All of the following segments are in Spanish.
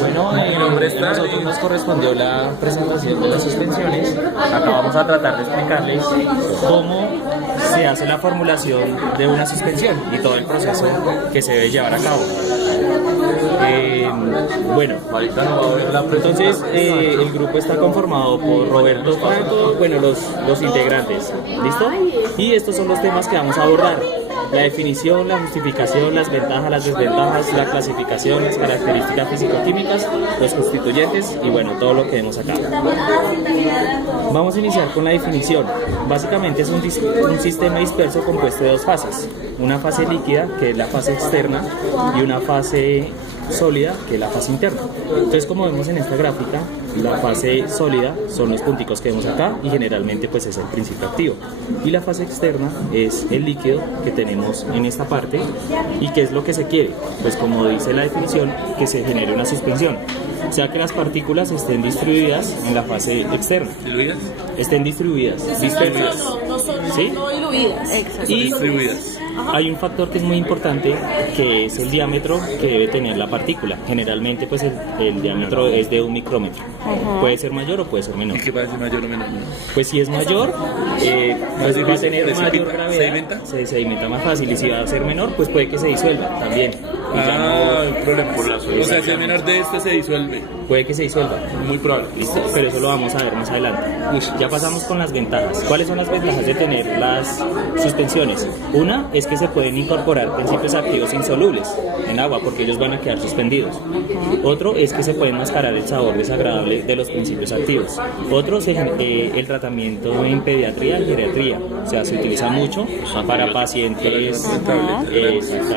Bueno, a nosotros nos correspondió la presentación de las suspensiones. Acá vamos a tratar de explicarles cómo se hace la formulación de una suspensión y todo el proceso que se debe llevar a cabo. Bueno, entonces el grupo está conformado por Roberto Franco, bueno, los integrantes, ¿listo? Y estos son los temas que vamos a abordar: la definición, la justificación, las ventajas, las desventajas, la clasificación, las características físico-químicas, los constituyentes y bueno, todo lo que vemos acá. Vamos a iniciar con la definición. Básicamente es un sistema disperso compuesto de dos fases: una fase líquida, que es la fase externa, y una fase sólida, que es la fase interna. Entonces, como vemos en esta gráfica, la fase sólida son los punticos que vemos acá y generalmente pues es el principio activo, y la fase externa es el líquido que tenemos en esta parte. ¿Y qué es lo que se quiere? Pues como dice la definición, que se genere una suspensión, o sea que las partículas estén distribuidas en la fase externa. ¿Diluidas? Estén distribuidas, dispersas. ¿Sí? No diluidas. Y distribuidas. Hay un factor que es muy importante, que es el diámetro que debe tener la partícula. Generalmente pues el diámetro es de 1 micrómetro. Puede ser mayor o puede ser menor. ¿Y qué puede ser mayor o menor? Pues si es mayor, pues va a tener mayor gravedad. ¿Se sedimenta? Se sedimenta más fácil, y si va a ser menor, pues puede que se disuelva también. El problema por la solución. O sea, si el menor de este se disuelve. Puede que se disuelva. Muy probable. ¿Listo? Pero eso lo vamos a ver más adelante. Ya pasamos con las ventajas. ¿Cuáles son las ventajas de tener las suspensiones? Una es que se pueden incorporar principios activos insolubles en agua porque ellos van a quedar suspendidos. Otro es que se puede enmascarar el sabor desagradable de los principios activos. Otro es el tratamiento en pediatría y geriatría. O sea, se utiliza mucho para pacientes.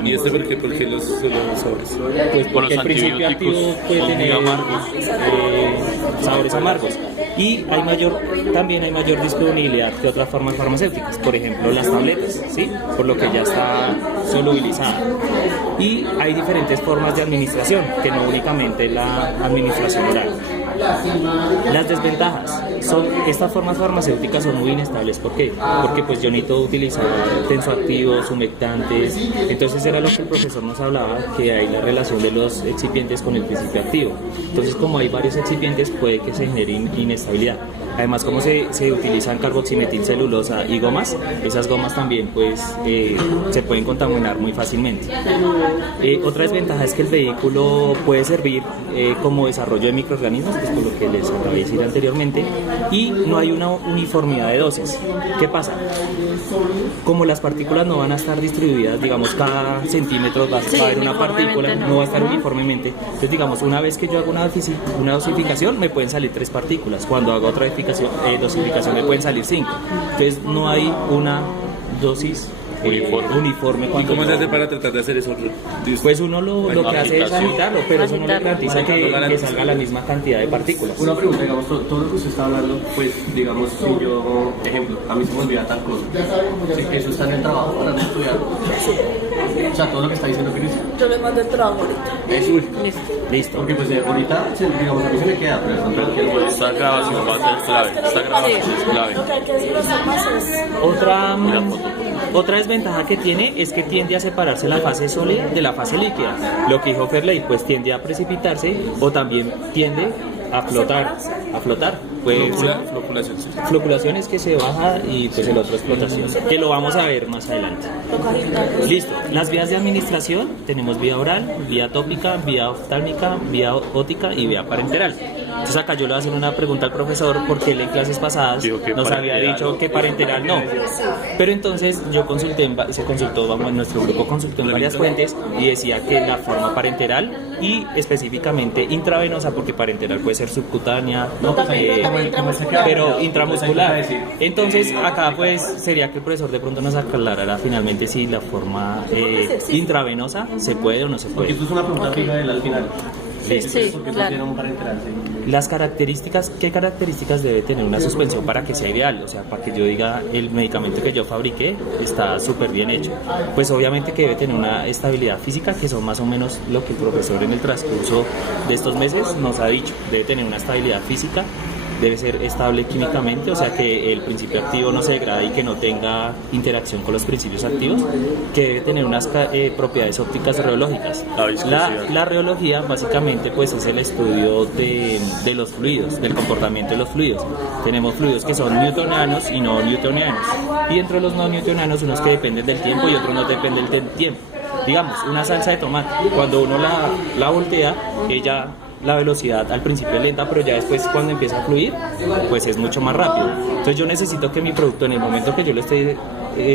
¿Y este por qué? Porque los sabores. Pues porque el principio activo puede tener sabores amargos. Y también hay mayor disponibilidad que otras formas farmacéuticas, por ejemplo las tabletas, ¿sí? Por lo que ya está solubilizada. Y hay diferentes formas de administración, que no únicamente la administración oral. Las desventajas son: estas formas farmacéuticas son muy inestables. ¿Por qué? Porque pues yo necesito utilizar tensoactivos, humectantes. Entonces era lo que el profesor nos hablaba, que hay la relación de los excipientes con el principio activo. Entonces, como hay varios excipientes, puede que se genere inestabilidad. Además, como se utilizan carboximetilcelulosa y gomas, esas gomas también pues se pueden contaminar muy fácilmente. Otra desventaja es que el vehículo puede servir como desarrollo de microorganismos, pues por lo que les acabé de decir anteriormente, y no hay una uniformidad de dosis. ¿Qué pasa? Como las partículas no van a estar distribuidas, digamos, cada centímetro va a haber una partícula, no va a estar uniformemente. Entonces, digamos, una vez que yo hago una dosificación, me pueden salir 3 partículas. Cuando hago otra dosificación me pueden salir 5. Entonces, no hay una dosis uniforme. ¿Y cómo se hace para tratar de hacer eso? Pues uno lo que hace es agitarlo, pero eso no le garantiza que salga la misma cantidad de partículas. Una pregunta, digamos, todo lo que usted está hablando, pues, digamos, si yo, ejemplo, a mí se me olvida tal cosa, eso está en el trabajo para no estudiar. O sea, todo lo que está diciendo Cris. Yo les mando el trabajo ahorita. Eso. Listo. Porque pues ahorita, digamos, a mí se me queda, pero Esta grabación va a ser clave. Esta grabación es clave. Lo que hay que desglosar más es... Otra desventaja que tiene es que tiende a separarse la fase sólida de la fase líquida. Lo que dijo Ferley, pues tiende a precipitarse o también tiende a flotar. Pues, floculación es que se baja y pues el otro es flotación, que lo vamos a ver más adelante. Listo. Las vías de administración: tenemos vía oral, vía tópica, vía oftálmica, vía ótica y vía parenteral. Entonces acá yo le voy a hacer una pregunta al profesor, porque él en clases pasadas nos había dicho que parenteral no. Pero entonces yo consulté, nuestro grupo consultó en varias fuentes y decía que la forma parenteral y específicamente intravenosa, porque parenteral puede ser subcutánea, ¿no? Pero intramuscular. Entonces acá pues sería que el profesor de pronto nos aclarara finalmente si la forma intravenosa se puede o no se puede. porque esto es una pregunta fija de él al final. Sí, porque claro. tiene un parenteral, sí. Las características, ¿qué características debe tener una suspensión para que sea ideal? O sea, para que yo diga, el medicamento que yo fabriqué está súper bien hecho. Pues obviamente que debe tener una estabilidad física, que son más o menos lo que el profesor en el transcurso de estos meses nos ha dicho. Debe tener una estabilidad física, debe ser estable químicamente, o sea que el principio activo no se degrade y que no tenga interacción con los principios activos, que debe tener unas propiedades ópticas reológicas. La reología básicamente pues es el estudio de los fluidos, del comportamiento de los fluidos. Tenemos fluidos que son newtonianos y no newtonianos, y dentro de los no newtonianos unos que dependen del tiempo y otros no dependen del tiempo. Digamos, una salsa de tomate, cuando uno la voltea, la velocidad al principio es lenta, pero ya después cuando empieza a fluir, pues es mucho más rápido. Entonces yo necesito que mi producto en el momento que yo lo esté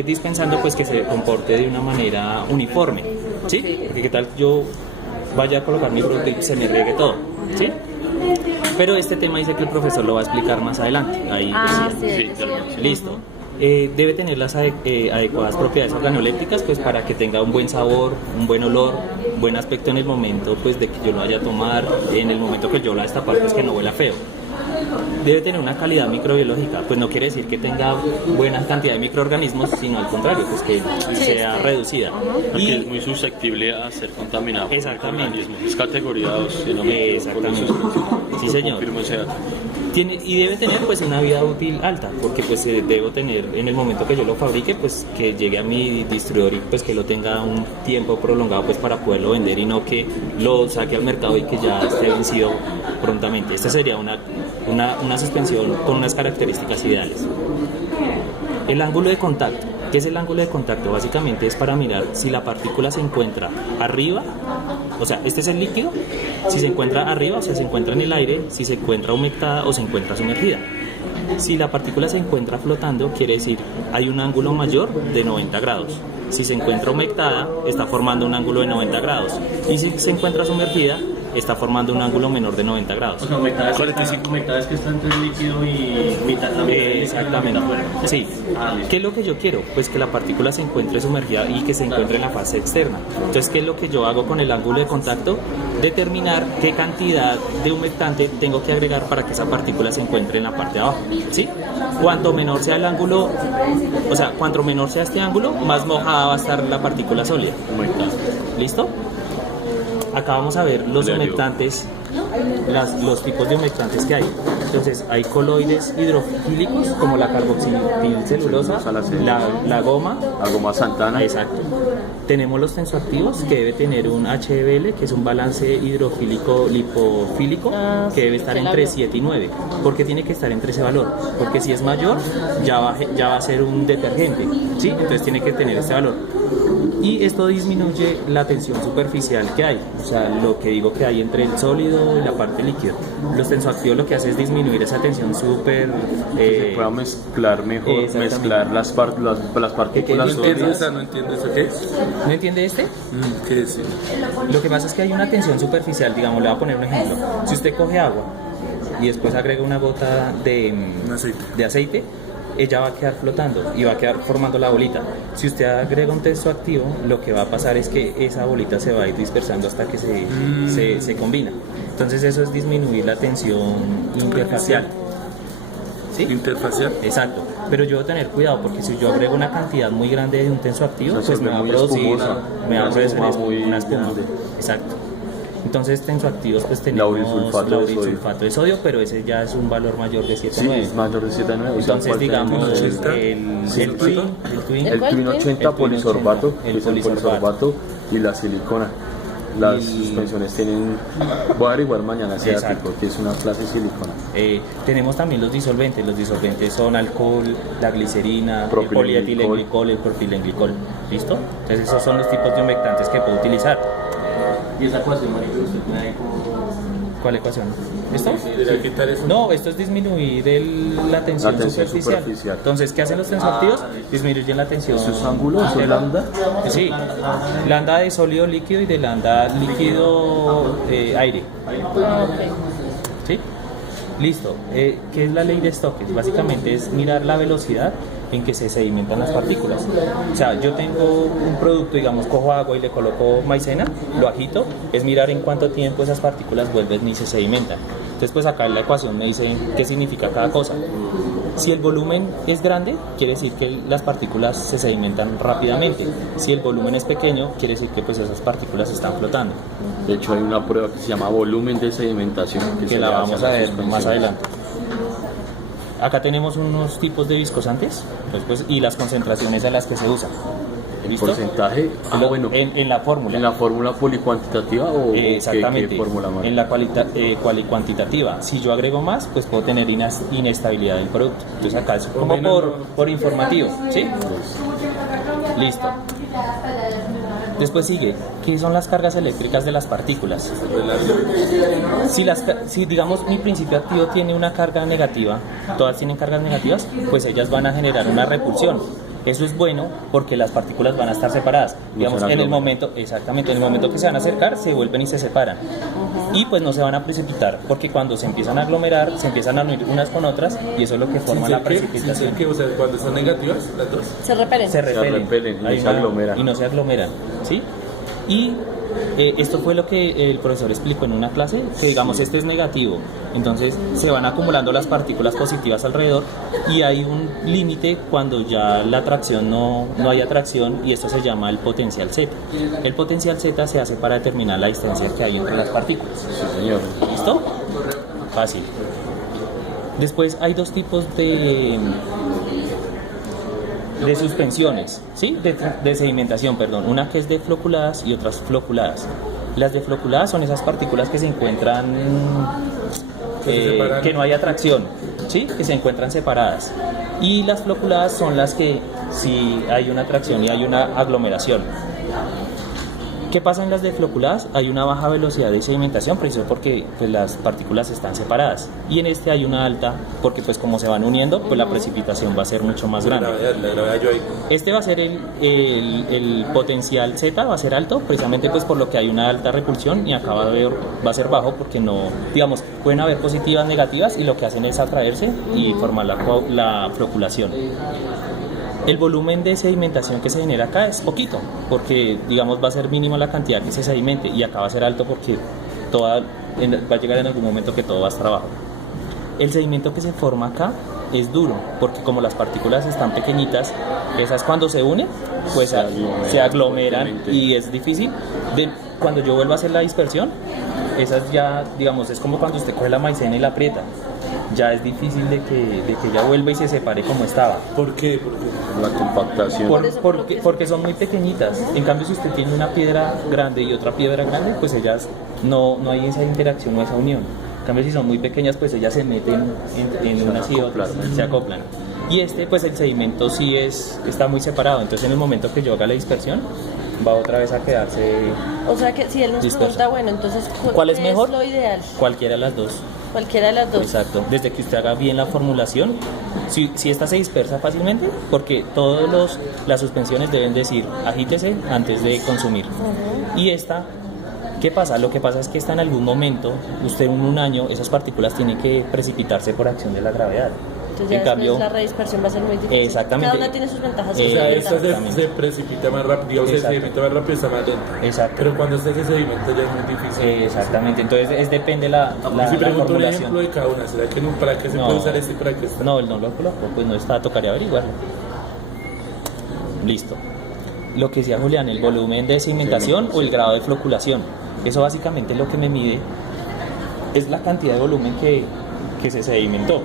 dispensando, pues que se comporte de una manera uniforme, ¿sí? Porque qué tal yo vaya a colocar mi producto y se me riegue todo, ¿sí? Pero este tema dice que el profesor lo va a explicar más adelante. Ahí sí, listo. Debe tener las adecuadas propiedades organolépticas pues para que tenga un buen sabor, un buen olor, buen aspecto en el momento pues de que yo lo vaya a tomar, en el momento que yo lo destapar pues que no huela feo. Debe tener una calidad microbiológica, pues no quiere decir que tenga buena cantidad de microorganismos, sino al contrario, pues que sea reducida. Porque es muy susceptible a ser contaminado por Exactamente. Es categoría 2, si no me equivoco. Sí, señor. Y debe tener pues una vida útil alta, porque pues debo tener en el momento que yo lo fabrique pues que llegue a mi distribuidor y pues que lo tenga un tiempo prolongado pues para poderlo vender y no que lo saque al mercado y que ya esté vencido prontamente. Esta sería una suspensión con unas características ideales. El ángulo de contacto. ¿Qué es el ángulo de contacto? Básicamente es para mirar si la partícula se encuentra arriba, o sea, este es el líquido, si se encuentra arriba, o sea, se encuentra en el aire, si se encuentra humectada o se encuentra sumergida. Si la partícula se encuentra flotando, quiere decir hay un ángulo mayor de 90 grados. Si se encuentra humectada, está formando un ángulo de 90 grados. Y si se encuentra sumergida, está formando un ángulo menor de 90 grados. O sea, humectada es que está entre el líquido y mitad. Exactamente. Sí. ¿Qué es lo que yo quiero? Pues que la partícula se encuentre sumergida y que se encuentre en la fase externa. Entonces, ¿qué es lo que yo hago con el ángulo de contacto? Determinar qué cantidad de humectante tengo que agregar para que esa partícula se encuentre en la parte de abajo. ¿Sí? Cuanto menor sea el ángulo, o sea, cuanto menor sea este ángulo, más mojada va a estar la partícula sólida. ¿Listo? Acá vamos a ver los humectantes, los tipos de humectantes que hay. Entonces hay coloides hidrofílicos como la carboxilcelulosa, la goma Santana. Exacto. Tenemos los tensoactivos que debe tener un HBl, que es un balance hidrofílico lipofílico, que debe estar entre 7 y 9. ¿Por qué tiene que estar entre ese valor? Porque si es mayor ya va a ser un detergente, ¿sí? Entonces tiene que tener ese valor. Y esto disminuye la tensión superficial que hay, o sea, lo que digo que hay entre el sólido y la parte líquida. Los tensoactivos lo que hace es disminuir esa tensión super... se pueda mezclar mejor, mezclar las partículas sólidas. No entiendo eso. ¿Qué es? ¿No entiende este? ¿Qué es? Lo que pasa es que hay una tensión superficial, digamos, le voy a poner un ejemplo. Si usted coge agua y después agrega una gota de aceite, ella va a quedar flotando y va a quedar formando la bolita. Si usted agrega un tensoactivo, lo que va a pasar es que esa bolita se va a ir dispersando hasta que se combina. Entonces eso es disminuir la tensión interfacial. ¿Sí? ¿Interfacial? Exacto. Pero yo debo tener cuidado porque si yo agrego una cantidad muy grande de un tensoactivo, pues me va a producir una espuma. Exacto. Entonces tensoactivos pues tenemos laurisulfato de sodio, pero ese ya es un valor mayor de 7,9. Sí, es mayor de 7,9. Entonces digamos el twin 80 polisorbato, y la silicona. Las suspensiones tienen, voy a averiguar mañana si porque es una clase de silicona. Tenemos también los disolventes son alcohol, la glicerina, el polietilenglicol, el propilenglicol. ¿Listo? Entonces esos son los tipos de humectantes que puedo utilizar. ¿Y esa ecuación, María, usted tiene ahí como...? ¿Cuál ecuación? ¿Esto? ¿Debería quitar eso? No, esto es disminuir la tensión superficial. Entonces, ¿qué hacen los tensoactivos? Disminuyen la tensión. ¿Esos ángulos? ¿Es lambda? Sí, lambda de sólido líquido y de lambda líquido aire. ¿Sí? Listo. ¿Qué es la ley de Stokes? Básicamente es mirar la velocidad en que se sedimentan las partículas. O sea, yo tengo un producto, digamos, cojo agua y le coloco maicena, lo agito, es mirar en cuánto tiempo esas partículas vuelven y se sedimentan. Entonces, pues acá en la ecuación me dice qué significa cada cosa. Si el volumen es grande, quiere decir que las partículas se sedimentan rápidamente. Si el volumen es pequeño, quiere decir que pues esas partículas están flotando. De hecho, hay una prueba que se llama volumen de sedimentación, que la vamos a ver más adelante. Acá tenemos unos tipos de viscosantes pues, y las concentraciones a las que se usan. El ¿Listo? porcentaje, bueno, en la fórmula. ¿en la fórmula policuantitativa o Exactamente, qué fórmula más? en la cualitativa. Si yo agrego más, pues puedo tener inestabilidad del producto. Entonces acá es como por informativo, ¿sí? Listo. Después sigue, ¿qué son las cargas eléctricas de las partículas? Si digamos mi principio activo tiene una carga negativa, todas tienen cargas negativas, pues ellas van a generar una repulsión. Eso es bueno porque las partículas van a estar separadas. Digamos, en el momento que se van a acercar, se vuelven y se separan. Y pues no se van a precipitar, porque cuando se empiezan a aglomerar, se empiezan a unir unas con otras y eso es lo que forma la precipitación. O sea, cuando están negativas, las dos. Se repelen. Se repelen y no se aglomeran. Y no se aglomeran, ¿sí? Y esto fue lo que el profesor explicó en una clase, que digamos este es negativo, entonces se van acumulando las partículas positivas alrededor y hay un límite cuando ya la atracción no hay atracción, y esto se llama el potencial Z. El potencial Z se hace para determinar la distancia que hay entre las partículas. Sí, señor. ¿Listo? Fácil. Después hay dos tipos de suspensiones, ¿sí? De sedimentación, perdón. Una que es de floculadas y otras floculadas. Las de floculadas son esas partículas que se encuentran, que no hay atracción, ¿sí? Que se encuentran separadas. Y las floculadas son las que sí hay una atracción y hay una aglomeración. ¿Qué pasa en las de floculadas? Hay una baja velocidad de sedimentación, precisamente porque pues, las partículas están separadas. Y en este hay una alta, porque pues como se van uniendo, pues la precipitación va a ser mucho más grande. La gravedad yo ahí. Este va a ser el potencial Z, va a ser alto, precisamente pues por lo que hay una alta repulsión, y acá va a ser bajo porque no, digamos, pueden haber positivas, negativas, y lo que hacen es atraerse y formar la floculación. El volumen de sedimentación que se genera acá es poquito, porque digamos va a ser mínima la cantidad que se sedimente, y acá va a ser alto porque va a llegar en algún momento que todo va a estar abajo. El sedimento que se forma acá es duro, porque como las partículas están pequeñitas, esas cuando se unen, pues se aglomeran y es difícil. Cuando yo vuelvo a hacer la dispersión, esas ya, digamos, es como cuando usted coge la maicena y la aprieta. Ya es difícil de que ya vuelva y se separe como estaba. ¿Por qué? La compactación. Porque son muy pequeñitas. En cambio, si usted tiene una piedra grande y otra piedra grande, pues ellas no hay esa interacción o esa unión. En cambio, si son muy pequeñas, pues ellas se meten en unas y otras, se acoplan. Y pues el sedimento sí está muy separado. Entonces, en el momento que yo haga la dispersión, va otra vez a quedarse. O sea que si él nos disperso. pregunta, bueno, entonces ¿cuál es ¿qué mejor? es lo ideal? Cualquiera de las dos. Cualquiera de las dos. Exacto. Desde que usted haga bien la formulación, si esta se dispersa fácilmente, porque todas las suspensiones deben decir agítese antes de consumir. Y esta, ¿qué pasa? Lo que pasa es que esta en algún momento, usted en un año, esas partículas tienen que precipitarse por acción de la gravedad. Entonces ya en cambio, la redispersión va a ser muy difícil. Exactamente. Cada una tiene sus ventajas. O sea, esta Exactamente. se precipita más rápido, digamos, se Exacto. sedimenta más rápido, está más lenta. Exacto. Pero cuando este se sedimenta ya es muy difícil. Exactamente. Entonces depende la Si pregunto un formulación. ejemplo de cada una, ¿será que para qué se puede usar este y para qué este? No, él no lo colocó, pues no está, tocaría averiguarlo. Listo. Lo que decía Julián, el volumen de sedimentación o el grado de floculación. Eso básicamente lo que me mide es la cantidad de volumen que se sedimentó.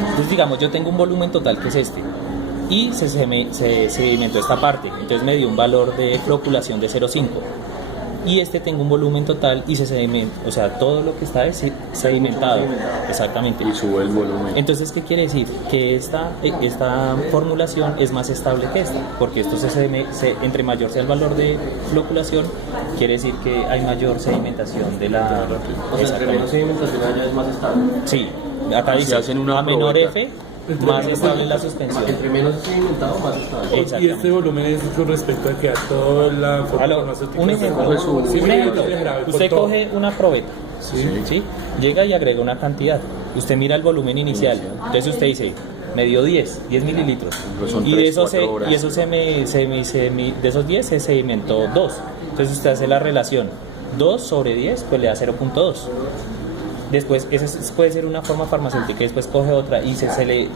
Entonces digamos, yo tengo un volumen total que es este, y se sedimentó esta parte, entonces me dio un valor de floculación de 0,5. Y tengo un volumen total y se sedimenta, o sea, todo lo que está es sedimentado. Exactamente. Y sube el volumen. Entonces, ¿qué quiere decir? Que esta formulación es más estable que esta, porque esto entre mayor sea el valor de floculación, quiere decir que hay mayor sedimentación de la... O sea, entre menos sedimentación allá es más estable. Sí, acá Si dice, hacen una a menor probeta. F, más estable la suspensión. Entre menos sedimentado, más estable. Y Exactamente. este volumen es con respecto a que a toda la Aló, farmacéutica un se ejemplo, coge su- un sí, ejemplo. sí, grave, Usted con todo. coge una probeta, ¿sí? Llega y agrega una cantidad, usted mira el volumen inicial, entonces usted dice, me dio 10 mililitros, Pues son y de 3, esos 4 horas. de esos 10 se sedimentó 2, entonces usted hace la relación, 2 sobre 10 pues le da 0.2. Después, esa puede ser una forma farmacéutica, después coge otra y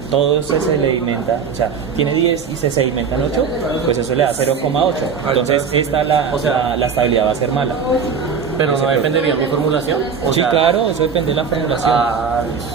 todo se sedimenta, o sea, tiene 10 y se sedimentan 8, pues eso le da 0,8. Entonces, la estabilidad va a ser mala. Pero no dependería de mi formulación. O Sí, sea, claro, eso depende de la formulación. Listo.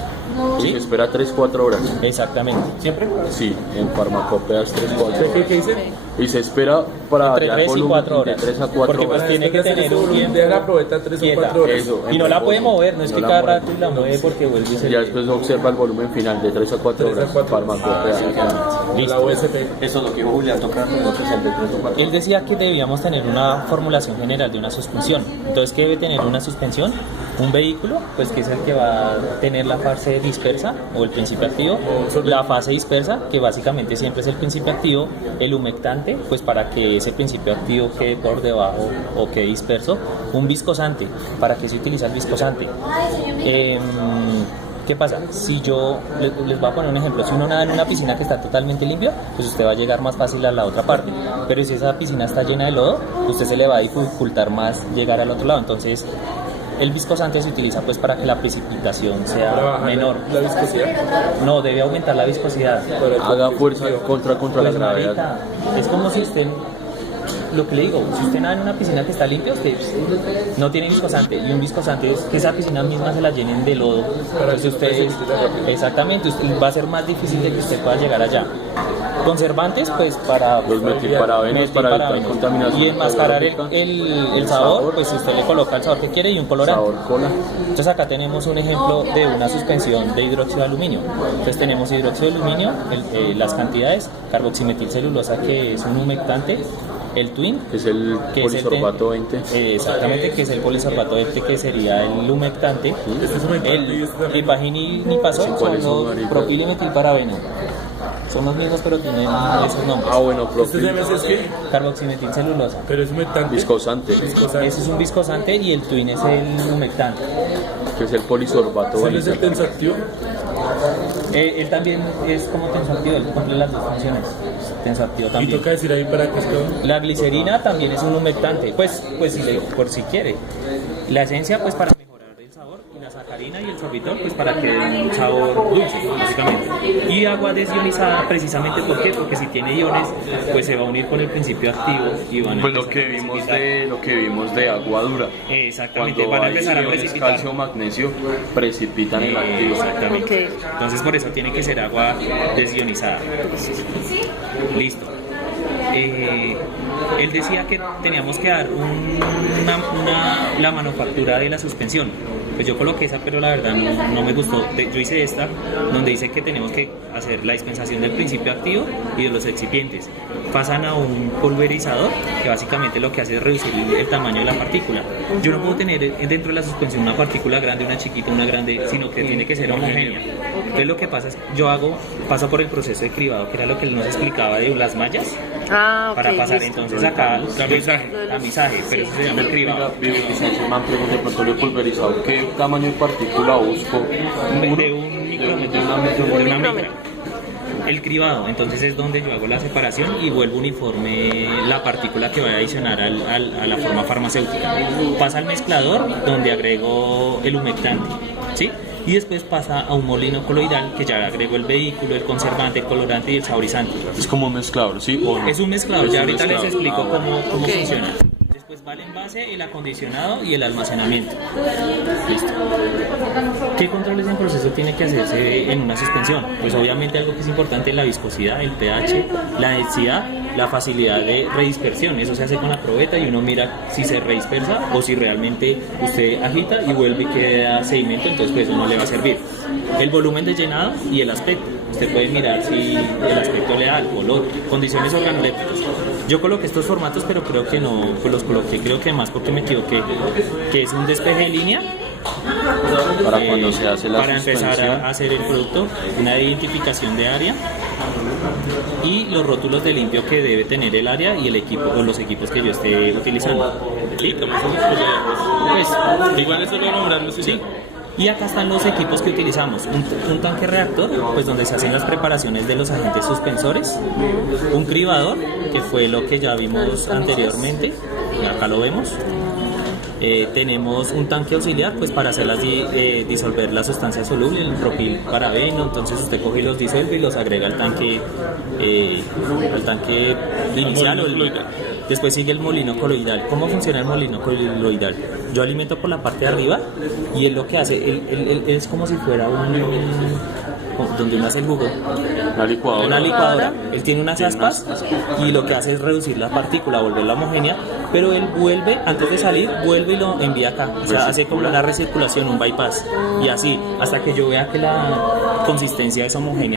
Y se espera 3-4 horas. Exactamente. ¿Siempre? Sí, en farmacopeas 3-4 ¿Qué horas. dice? Y se espera para Entre hallar 3 y volumen 4 horas. de 3 a 4 Porque pues horas. tiene que tener un tiempo. Deja la probeta 3 o quieta. 4 horas. Eso, Y no la puede mover, no es no que la cada mueve. rato la mueve porque vuelve y se Ya después observa el volumen final de 3 a 4 3 a horas. 4 Farmacopea. La USP. Eso es lo que dijo Julián, tocar nosotros el de 3 o 4. Él decía que debíamos tener una formulación general de una suspensión. Entonces, ¿qué debe tener una suspensión? Un vehículo, pues que es el que va a tener la fase dispersa o el principio activo. La fase dispersa, que básicamente siempre es el principio activo. El humectante, pues para que ese principio activo quede por debajo o quede disperso. Un viscosante, ¿para qué se utiliza el viscosante? ¿Qué pasa? Si yo les voy a poner un ejemplo, si uno nada en una piscina que está totalmente limpia, pues usted va a llegar más fácil a la otra parte. Pero si esa piscina está llena de lodo, usted se le va a dificultar más llegar al otro lado. Entonces, el viscosante se utiliza pues para que la precipitación sea Trabaja menor. la viscosidad. No, debe aumentar la viscosidad. Haga fuerza contra la Pues, gravedad. marica, es como si usted, lo que le digo, si usted nada en una piscina que está limpia, usted no tiene viscosante, y un viscosante es que esa piscina misma se la llenen de lodo. Entonces usted, exactamente, usted, va a ser más difícil de que usted pueda llegar allá. Conservantes, pues para Los metilparabenos para evitar contaminación. y enmascarar el sabor, pues usted le coloca el sabor que quiere y un colorante. Sabor cola. Entonces acá tenemos un ejemplo de una suspensión de hidróxido de aluminio. Entonces tenemos hidróxido de aluminio, las cantidades, carboximetilcelulosa, que es un humectante, el twin, Que es el que es el polisorbato 20. exactamente, que es el polisorbato 20, que sería el humectante, Este es humectante y el este también. ipaginipazol, Sí, son ¿cuáles son, los marica? propilimetilparabeno. Son los mismos, pero tienen esos nombres. Ah, bueno, Este es que, Carboximetilcelulosa. pero es humectante. viscosante, Viscosante. Ese es un viscosante y el twin es el humectante. que es el polisorbato ¿Cuál es el 20. tensoactivo? Él también es como tensoactivo, él cumple las dos funciones. Tensoactivo Y también. toca decir ahí para que esto. La glicerina también es un humectante, pues por si quiere. La esencia, pues para mejorar el sabor, y la sacarina y el sorbitol, pues para que den un sabor dulce, básicamente. Y agua desionizada, precisamente, ¿por qué? Porque si tiene iones, pues se va a unir con el principio activo y van a Pues lo empezar que a vimos precipitar. lo que vimos de agua dura. Exactamente, Cuando van a hay empezar a iones precipitar. calcio magnesio precipitan el activo. Exactamente. Ok. Entonces por eso tiene que ser agua desionizada. Listo. Él decía que teníamos que dar la manufactura de la suspensión. Pues yo coloqué esa, pero la verdad no me gustó. Yo hice esta, donde dice que tenemos que hacer la dispensación del principio activo y de los excipientes. Pasan a un pulverizador, que básicamente lo que hace es reducir el tamaño de la partícula. Yo no puedo tener dentro de la suspensión una partícula grande, una chiquita, una grande, sino que tiene que ser homogénea. Entonces lo que pasa es, paso por el proceso de cribado, que era lo que él nos explicaba de las mallas, Ah, ok. para pasar listo. entonces acá Tamizaje. tamizaje, pero eso se llama el cribado. Man, pregunté, por ejemplo, pulverizado, ¿qué tamaño de partícula busco? De un micrómetro, de una micra. El cribado, entonces es donde yo hago la separación y vuelvo uniforme la partícula que va a adicionar a la forma farmacéutica. Pasa al mezclador, donde agrego el humectante, ¿sí? Y después pasa a un molino coloidal, que ya agrego el vehículo, el conservante, el colorante y el saborizante. Es como un mezclador, ¿sí? ¿O no? Es un mezclador, Es ya un ahorita les mezclador. explico cómo Ok. funciona. Después va el envase, el acondicionado y el almacenamiento. Listo. ¿Qué controles en proceso tiene que hacerse en una suspensión? Pues obviamente algo que es importante es la viscosidad, el pH, la densidad, la facilidad de redispersión. Eso se hace con la probeta y uno mira si se redispersa o si realmente usted agita y vuelve y queda sedimento, entonces pues eso no le va a servir. El volumen de llenado y el aspecto. Usted puede mirar si el aspecto le da el color, condiciones organolépticas. Yo coloqué estos formatos, pero creo que no, pues los coloqué creo que más porque me equivoqué, que es un despeje de línea. Para cuando se hace la para empezar suspensión. a hacer el producto, una identificación de área y los rótulos de limpio que debe tener el área y el equipo o los equipos que yo esté utilizando. ¿Sí? Pues, Igual eso lo nombramos. sí. Y acá están los equipos que utilizamos. Un tanque reactor, pues donde se hacen las preparaciones de los agentes suspensores. Un cribador, que fue lo que ya vimos anteriormente. Acá lo vemos. Tenemos un tanque auxiliar, pues para hacerlas disolver la sustancia soluble, el propilparabeno. Entonces usted coge y los disuelve y los agrega al tanque inicial o Después sigue el molino coloidal. ¿Cómo funciona el molino coloidal? Yo alimento por la parte de arriba y él lo que hace, él es como si fuera donde uno hace el jugo. Una licuadora. Él tiene unas aspas y lo que hace es reducir la partícula, volverla homogénea, pero él vuelve, antes de salir, vuelve y lo envía acá. O sea, hace como una recirculación, un bypass. Y así, hasta que yo vea que la consistencia es homogénea.